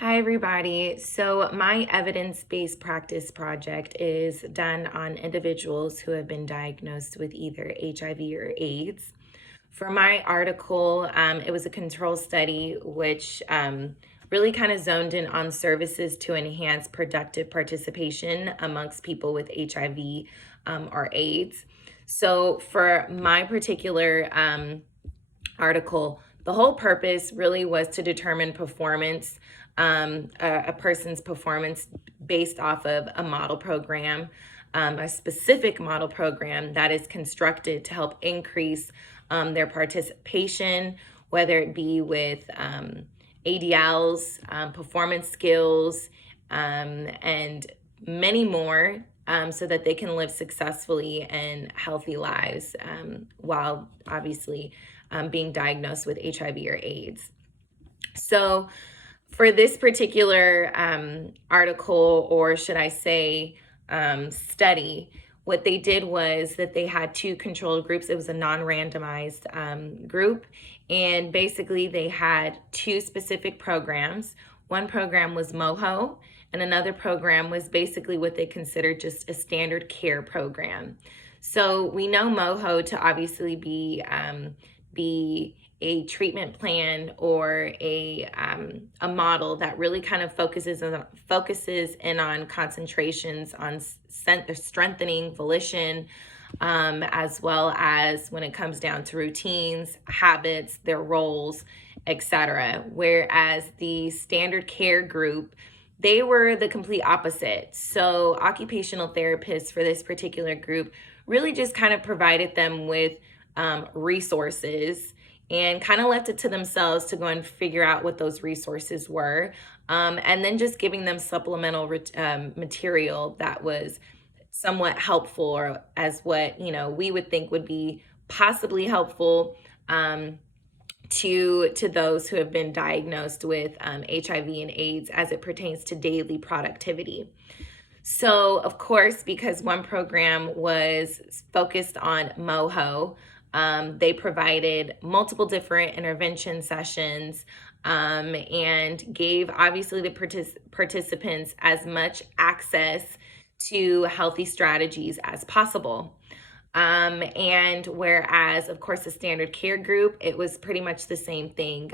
Hi, everybody. So, my evidence based practice project is done on individuals who have been diagnosed with either HIV or AIDS. For my article, it was a control study which really kind of zoned in on services to enhance productive participation amongst people with HIV or AIDS. So, for my particular article, the whole purpose really was to determine performance, a person's performance based off of a model program, a specific model program that is constructed to help increase their participation, whether it be with ADLs, performance skills, and many more, so that they can live successfully and healthy lives while obviously being diagnosed with HIV or AIDS. So, for this particular article, or should I say study, what they did was that they had two controlled groups. It was a non-randomized group, and basically they had two specific programs. One program was MOHO, and another program was basically what they considered just a standard care program. So we know MOHO to obviously be a treatment plan or a model that really kind of focuses in on concentrations on strengthening volition, as well as when it comes down to routines, habits, their roles, etc. Whereas the standard care group, they were the complete opposite. So occupational therapists for this particular group really just kind of provided them with resources and kind of left it to themselves to go and figure out what those resources were. And then just giving them supplemental material that was somewhat helpful, or as what, we would think would be possibly helpful to those who have been diagnosed with HIV and AIDS as it pertains to daily productivity. So, of course, because one program was focused on MOHO, they provided multiple different intervention sessions and gave obviously the participants as much access to healthy strategies as possible. And whereas, of course, the standard care group, it was pretty much the same thing.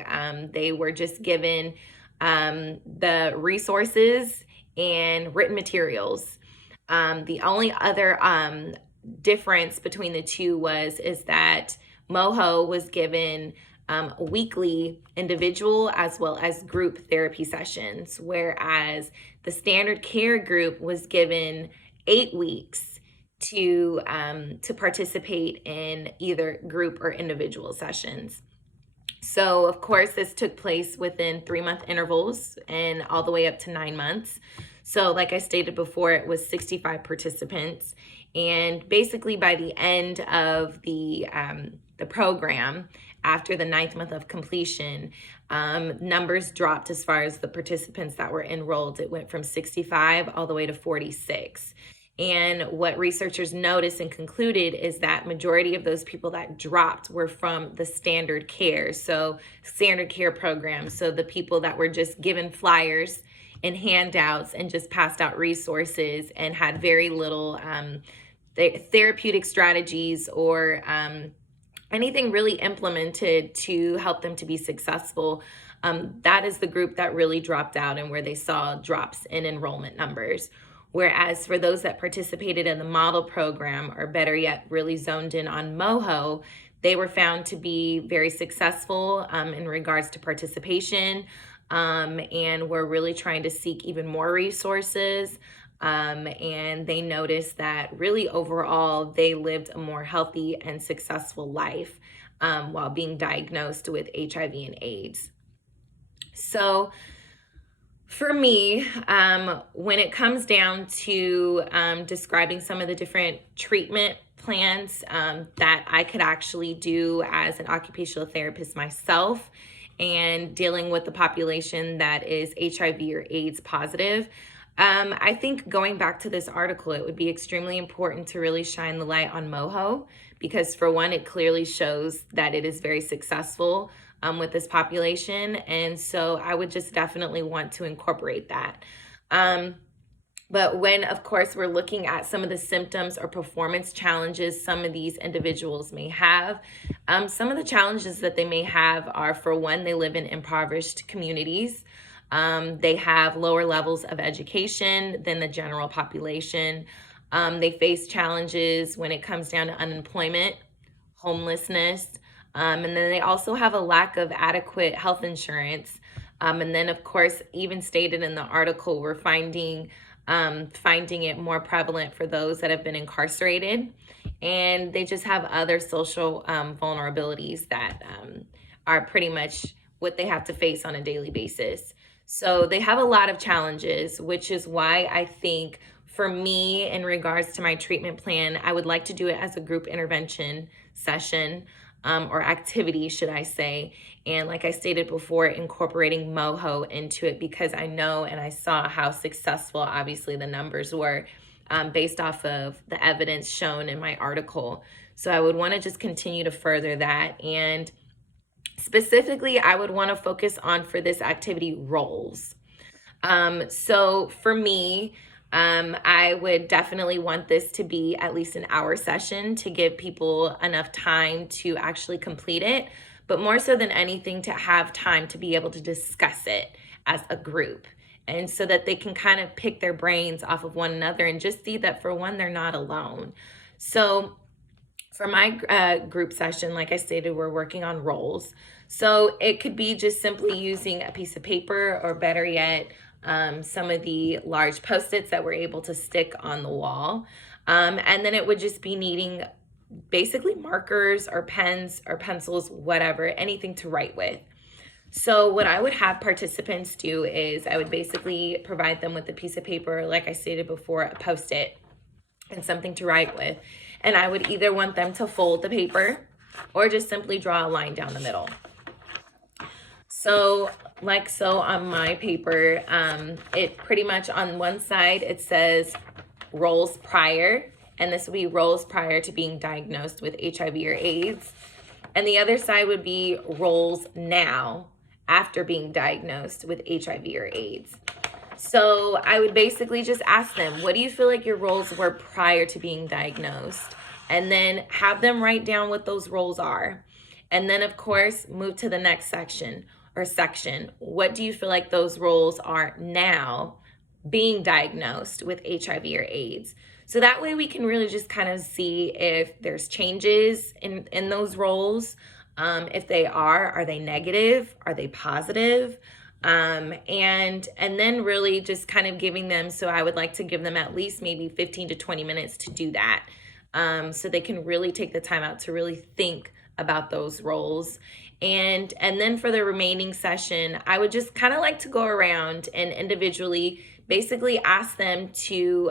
They were just given the resources and written materials. The only other difference between the two is that MOHO was given weekly individual as well as group therapy sessions, whereas the standard care group was given 8 weeks to participate in either group or individual sessions. So, of course, this took place within 3-month intervals and all the way up to 9 months. So, like I stated before, it was 65 participants. And basically, by the end of the program, after the 9th month of completion, numbers dropped as far as the participants that were enrolled. It went from 65 all the way to 46. And what researchers noticed and concluded is that majority of those people that dropped were from the standard care program. So the people that were just given flyers and handouts and just passed out resources and had very little therapeutic strategies or anything really implemented to help them to be successful. That is the group that really dropped out and where they saw drops in enrollment numbers. Whereas for those that participated in the model program, or better yet, really zoned in on MOHO, they were found to be very successful in regards to participation, and were really trying to seek even more resources. And they noticed that really overall, they lived a more healthy and successful life while being diagnosed with HIV and AIDS. So, for me, when it comes down to describing some of the different treatment plans that I could actually do as an occupational therapist myself and dealing with the population that is HIV or AIDS positive, I think going back to this article, it would be extremely important to really shine the light on MOHO because, for one, it clearly shows that it is very successful with this population. And so I would just definitely want to incorporate that. But when, of course, we're looking at some of the symptoms or performance challenges some of these individuals may have, some of the challenges that they may have are, for one, they live in impoverished communities. They have lower levels of education than the general population. They face challenges when it comes down to unemployment, homelessness, and then they also have a lack of adequate health insurance. And then, of course, even stated in the article, we're finding it more prevalent for those that have been incarcerated, and they just have other social vulnerabilities that are pretty much what they have to face on a daily basis. So they have a lot of challenges, which is why I think for me, in regards to my treatment plan, I would like to do it as a group intervention session, or activity, should I say. And like I stated before, incorporating MoHo into it, because I know and I saw how successful, obviously, the numbers were based off of the evidence shown in my article. So I would want to just continue to further that. And specifically, I would want to focus on, for this activity, roles. So for me, I would definitely want this to be at least an hour session to give people enough time to actually complete it, but more so than anything, to have time to be able to discuss it as a group. And so that they can kind of pick their brains off of one another and just see that, for one, they're not alone. So for my group session, like I stated, we're working on roles. So it could be just simply using a piece of paper, or better yet, some of the large Post-its that we're able to stick on the wall. And then it would just be needing basically markers or pens or pencils, whatever, anything to write with. So what I would have participants do is I would basically provide them with a piece of paper, like I stated before, a Post-it, and something to write with. And I would either want them to fold the paper or just simply draw a line down the middle. So like so on my paper, it pretty much, on one side, it says roles prior, and this would be roles prior to being diagnosed with HIV or AIDS. And the other side would be roles now, after being diagnosed with HIV or AIDS. So I would basically just ask them, what do you feel like your roles were prior to being diagnosed? And then have them write down what those roles are. And then, of course, move to the next section. What do you feel like those roles are now, being diagnosed with HIV or AIDS? So that way we can really just kind of see if there's changes in those roles. If they are they negative? Are they positive? And then really just kind of giving them, so I would like to give them at least maybe 15 to 20 minutes to do that. So they can really take the time out to really think about those roles. And then for the remaining session, I would just kind of like to go around and individually basically ask them to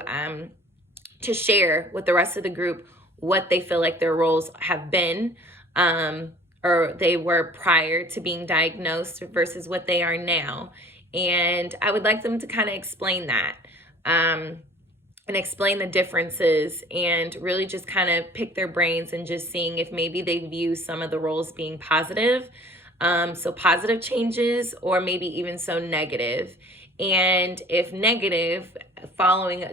share with the rest of the group what they feel like their roles have been, or they were prior to being diagnosed versus what they are now. And I would like them to kind of explain that, and explain the differences, and really just kind of pick their brains and just seeing if maybe they view some of the roles being positive, so positive changes, or maybe even so negative. And if negative,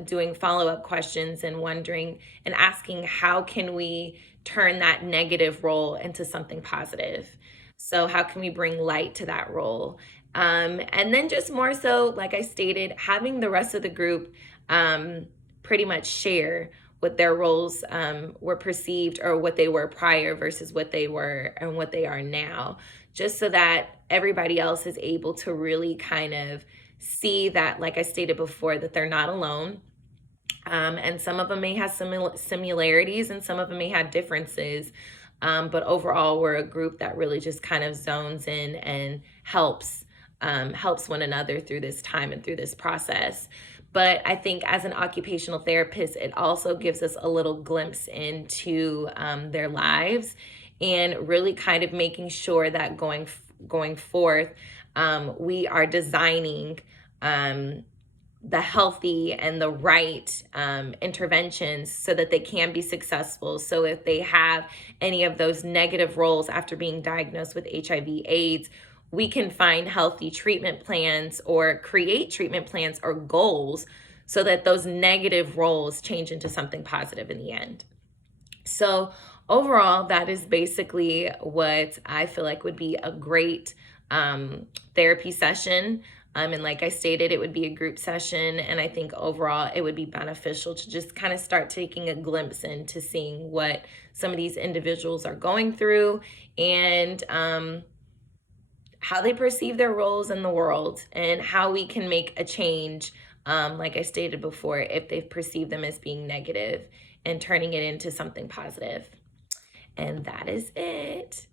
doing follow-up questions and wondering and asking, how can we turn that negative role into something positive? So how can we bring light to that role? And then just more so, like I stated, having the rest of the group pretty much share what their roles were perceived, or what they were prior versus what they were and what they are now, just so that everybody else is able to really kind of see that, like I stated before, that they're not alone. And some of them may have similarities and some of them may have differences. But overall, we're a group that really just kind of zones in and helps one another through this time and through this process. But I think as an occupational therapist, it also gives us a little glimpse into their lives, and really kind of making sure that going forth, we are designing the healthy and the right interventions so that they can be successful. So if they have any of those negative roles after being diagnosed with HIV/AIDS, we can find healthy treatment plans or create treatment plans or goals so that those negative roles change into something positive in the end. So overall, that is basically what I feel like would be a great therapy session. And like I stated, it would be a group session. And I think overall, it would be beneficial to just kind of start taking a glimpse into seeing what some of these individuals are going through and how they perceive their roles in the world and how we can make a change, like I stated before, if they've perceived them as being negative and turning it into something positive. And that is it.